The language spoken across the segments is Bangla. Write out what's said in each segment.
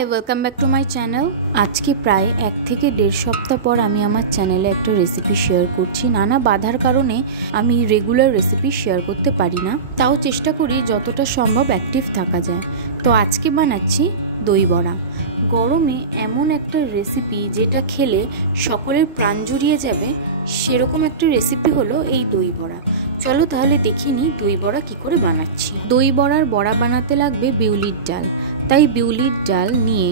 High welcome back to my channel. आज के प्राय 1 থেকে 1.5 सप्ताह पर आमी आमार चैनेले एक रेसिपि शेयर करछि। नाना बाधार कारणे आमी रेगुलार रेसिपि शेयर करते पारी ना, ताओ चेष्टा करी जतटा सम्भव एक्टिव थाका जाए। तो आज के बानाচ্ছি दई बड़ा। गरमे एमन एक रेसिपि जेटा खेले सकलेर प्राण जुड़िए जाबे सेरकम एक रेसिपि हलो এই दई बड़ा। चलो ताहले देखि नी दई बड़ा कि करे बानाচ্ছি। दई बड़ार बड़ा बानाते लागबे बिउलिर डाल। তাই বিউলির ডাল নিয়ে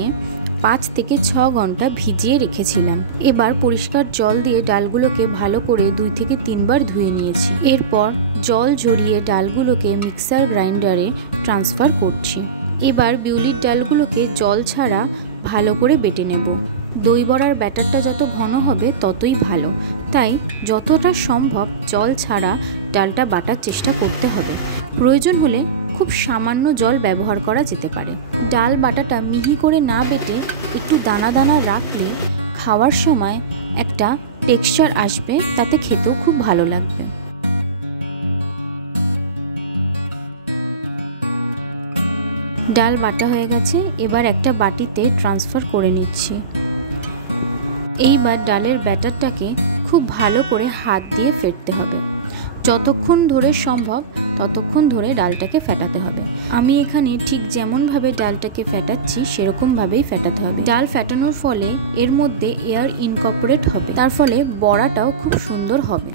5 থেকে 6 ঘন্টা ভিজিয়ে রেখেছিলাম। এবার পরিষ্কার জল দিয়ে ডালগুলোকে ভালো করে 2 থেকে 3 বার ধুয়ে নিয়েছি। এরপর জল ঝরিয়ে ডালগুলোকে মিক্সার গ্রাইন্ডারে ট্রান্সফার করছি। এবার বিউলির ডালগুলোকে জল ছাড়া ভালো করে বেটে নেব। দই বড়ার ব্যাটারটা যত ঘন হবে ততই ভালো, তাই যতটা সম্ভব জল ছাড়া ডালটা বাটার চেষ্টা করতে হবে। প্রয়োজন হলে खूब सामान्य जल व्यवहार करा जेते पारे। डाल बाटाटा मिहि करे ना बेटे एकटू दाना दाना राखले खावार समय एकटा टेक्सचार आसबे, ताते खेतेও खूब भालो लागबे। डाल बाटा हये गेछे, एबार एकटा बाटीते ट्रांसफार करे निচ্ছি। এইবার डालेर ব্যাটারটাকে खूब भालो करे हाथ दिए फेटते हबे। যতক্ষণ ধরে সম্ভব ততক্ষণ ধরে ডালটাকে ফেটাতে হবে। আমি এখানে ঠিক যেমন ভাবে ডালটাকে ফেটাচ্ছি সেরকম ভাবেই ফেটাতে হবে। ডাল ফেটানোর ফলে এর মধ্যে এয়ার ইনকর্পোরেট হবে, তার ফলে বড়াটাও খুব সুন্দর হবে।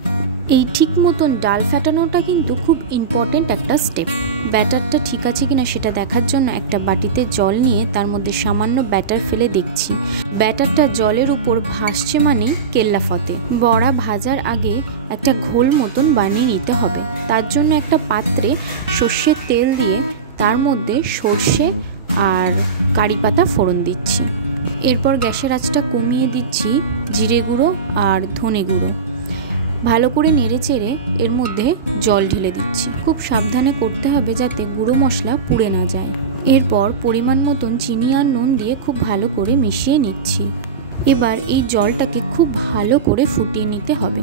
এই ঠিক মতন ডাল ফেটানোটা কিন্তু খুব ইম্পর্টেন্ট একটা স্টেপ। ব্যাটারটা ঠিক আছে কিনা সেটা দেখার জন্য একটা বাটিতে জল নিয়ে তার মধ্যে সামান্য ব্যাটার ফেলে দেখছি। ব্যাটারটা জলের উপর ভাসছে মানে কেল্লা ফতে। বড়া ভাজার আগে একটা ঘোল মতন বানিয়ে নিতে হবে। তার জন্য একটা পাত্রে সর্ষের তেল দিয়ে তার মধ্যে সর্ষে আর কারি পাতা ফোড়ন দিচ্ছি। এরপর গ্যাসের আঁচটা কমিয়ে দিচ্ছি জিরে গুঁড়ো আর ধনে গুঁড়ো। ভালো করে নেড়ে চেড়ে এর মধ্যে জল ঢেলে দিচ্ছি। খুব সাবধানে করতে হবে যাতে গুঁড়ো মশলা পুড়ে না যায়। এরপর পরিমাণ মতন চিনি আর নুন দিয়ে খুব ভালো করে মিশিয়ে নিচ্ছি। এবার এই জলটাকে খুব ভালো করে ফুটিয়ে নিতে হবে।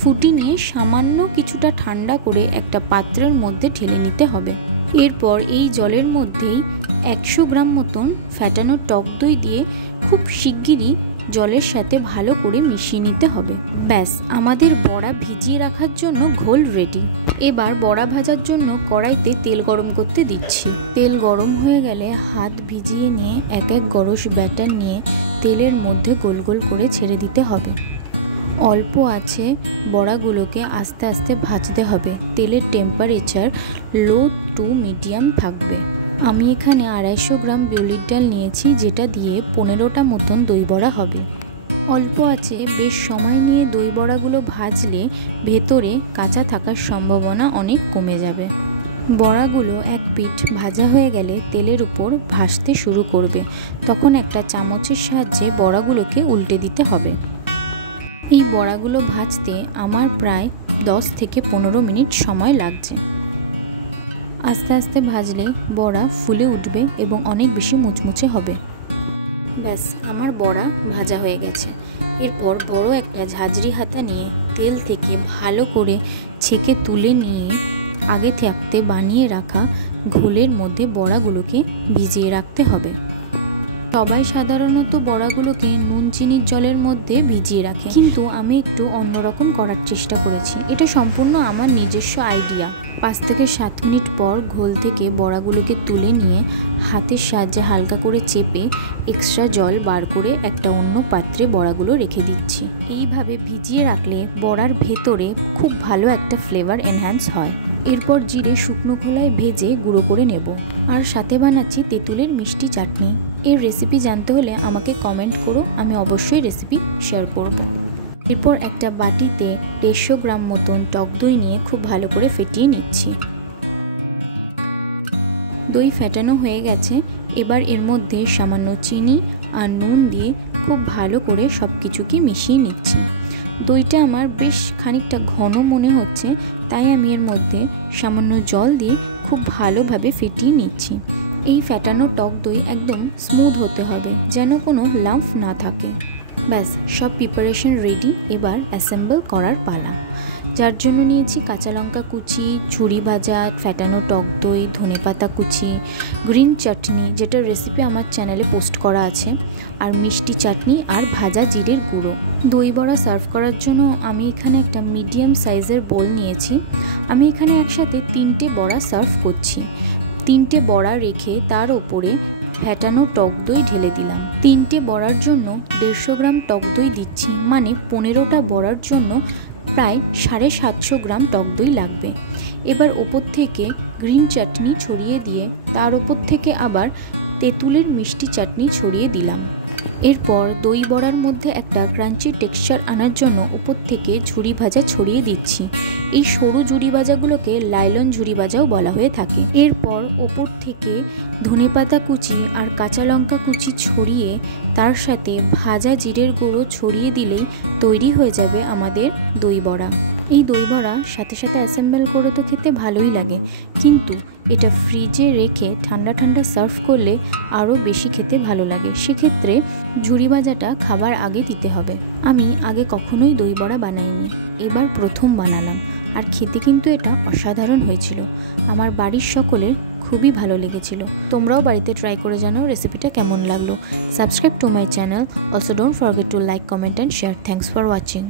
ফুটিয়ে নিয়ে সামান্য কিছুটা ঠান্ডা করে একটা পাত্রের মধ্যে ঢেলে নিতে হবে। এরপর এই জলের মধ্যেই 100 গ্রাম মতন ফেটানো টক দই দিয়ে খুব শিগগিরই জলের সাথে ভালো করে মিশিয়ে নিতে হবে। ব্যাস, আমাদের বড়া ভিজিয়ে রাখার জন্য ঘোল রেডি। এবার বড়া ভাজার জন্য কড়াইতে তেল গরম করতে দিচ্ছি। তেল গরম হয়ে গেলে হাত ভিজিয়ে নিয়ে এক এক গরস ব্যাটার নিয়ে তেলের মধ্যে গোল গোল করে ছেড়ে দিতে হবে। অল্প আছে বড়াগুলোকে আস্তে আস্তে ভাজতে হবে। তেলের টেম্পারেচার লো টু মিডিয়াম থাকবে। আমি এখানে 250 গ্রাম বিউলির ডাল নিয়েছি, যেটা দিয়ে 15টা মতন দই বড়া হবে। অল্প আছে বেশ সময় নিয়ে দই বড়াগুলো ভাজলে ভেতরে কাঁচা থাকার সম্ভাবনা অনেক কমে যাবে। বড়াগুলো এক পিঠ ভাজা হয়ে গেলে তেলের উপর ভাসতে শুরু করবে, তখন একটা চামচের সাহায্যে বড়াগুলোকে উল্টে দিতে হবে। এই বড়াগুলো ভাজতে আমার প্রায় 10 থেকে 15 মিনিট সময় লাগছে। আস্তে আস্তে ভাজলে বড়া ফুলে উঠবে এবং অনেক বেশি মুচমুচে হবে। ব্যাস, আমার বড়া ভাজা হয়ে গেছে। এরপর বড় একটা ঝাঁঝরি হাতা নিয়ে তেল থেকে ভালো করে ছেঁকে তুলে নিয়ে আগে থাকতে বানিয়ে রাখা ঘোলের মধ্যে বড়াগুলোকে ভিজিয়ে রাখতে হবে। সবাই সাধারণত বড়াগুলোকে নুন চিনির জলের মধ্যে ভিজিয়ে রাখে, কিন্তু আমি একটু অন্যরকম করার চেষ্টা করেছি। এটা সম্পূর্ণ আমার নিজস্ব আইডিয়া। 5 থেকে 7 মিনিট পর ঘোল থেকে বড়াগুলোকে তুলে নিয়ে হাতের সাহায্যে হালকা করে চেপে এক্সট্রা জল বার করে একটা অন্য পাত্রে বড়াগুলো রেখে দিচ্ছি। এইভাবে ভিজিয়ে রাখলে বড়ার ভেতরে খুব ভালো একটা ফ্লেভার এনহ্যান্স হয়। এরপর জিরে শুকনো খোলায় ভেজে গুঁড়ো করে নেব। আর সাথে বানাচ্ছি তেঁতুলের মিষ্টি চাটনি। এর রেসিপি জানতে হলে আমাকে কমেন্ট করো, আমি অবশ্যই রেসিপি শেয়ার করব। এরপর একটা বাটিতে 150 গ্রাম মতন টক দই নিয়ে খুব ভালো করে ফেটিয়ে নিচ্ছি। দই ফেটানো হয়ে গেছে। এবার এর মধ্যে সামান্য চিনি আর নুন দিয়ে খুব ভালো করে সব কিছুকে মিশিয়ে নিচ্ছি। দইটা আমার বেশ খানিকটা ঘন মনে হচ্ছে, তাই আমি এর মধ্যে সামান্য জল দিয়ে খুব ভালোভাবে ফেটিয়ে নিচ্ছি। এই ফেটানো টক দই একদম স্মুথ হতে হবে, যেন কোনো লাম্প না থাকে। ব্যাস, সব প্রিপারেশন রেডি। এবার অ্যাসেম্বল করার পালা। যার জন্য নিয়েছি কাঁচা লঙ্কা কুচি, ঝুরি ভাজা, ফ্যাটানো টক দই, ধনেপাতা কুচি, গ্রিন চাটনি যেটার রেসিপি আমার চ্যানেলে পোস্ট করা আছে, আর মিষ্টি চাটনি আর ভাজা জিরের গুঁড়ো। দই বড়া সার্ভ করার জন্য আমি এখানে একটা মিডিয়াম সাইজের বোল নিয়েছি। আমি এখানে একসাথে 3টে বড়া সার্ভ করছি। 3টে বড়া রেখে তার ওপরে ফ্যাটানো টক দই ঢেলে দিলাম। 3টে বড়ার জন্য 150 গ্রাম টক দই দিচ্ছি, মানে 15টা বড়ার জন্য প্রায় 750 গ্রাম টক দই লাগবে। এবার ওপর থেকে গ্রিন চাটনি ছড়িয়ে দিয়ে তার ওপর থেকে আবার তেঁতুলের মিষ্টি চাটনি ছড়িয়ে দিলাম। এরপর দই বড়ার মধ্যে একটা ক্রাঞ্চি টেক্সচার আনার জন্য উপর থেকে ঝুরি ভাজা ছড়িয়ে দিচ্ছি। এই সরু ঝুরি ভাজাগুলোকে লাইলন ঝুরি ভাজাও বলা হয়ে থাকে। এরপর ওপর থেকে ধনেপাতা কুচি আর কাঁচা লঙ্কা কুচি ছড়িয়ে তার সাথে ভাজা জিরের গুঁড়ো ছড়িয়ে দিলেই তৈরি হয়ে যাবে আমাদের দই বড়া। এই দই বড়া সাথে সাথে অ্যাসেম্বল করে তো খেতে ভালোই লাগে, কিন্তু এটা ফ্রিজে রেখে ঠান্ডা ঠান্ডা সার্ভ করলে আরও বেশি খেতে ভালো লাগে। সেক্ষেত্রে ঝুরি ভাজাটা খাবার আগে দিতে হবে। আমি আগে কখনোই দই বড়া বানাইনি, এবার প্রথম বানালাম, আর খেতে কিন্তু এটা অসাধারণ হয়েছিল। আমার বাড়ির সকলের খুবই ভালো লেগেছিল। তোমরাও বাড়িতে ট্রাই করে জানাও রেসিপিটা কেমন লাগলো। Subscribe to my channel. Also don't forget to like, comment and share. Thanks for watching.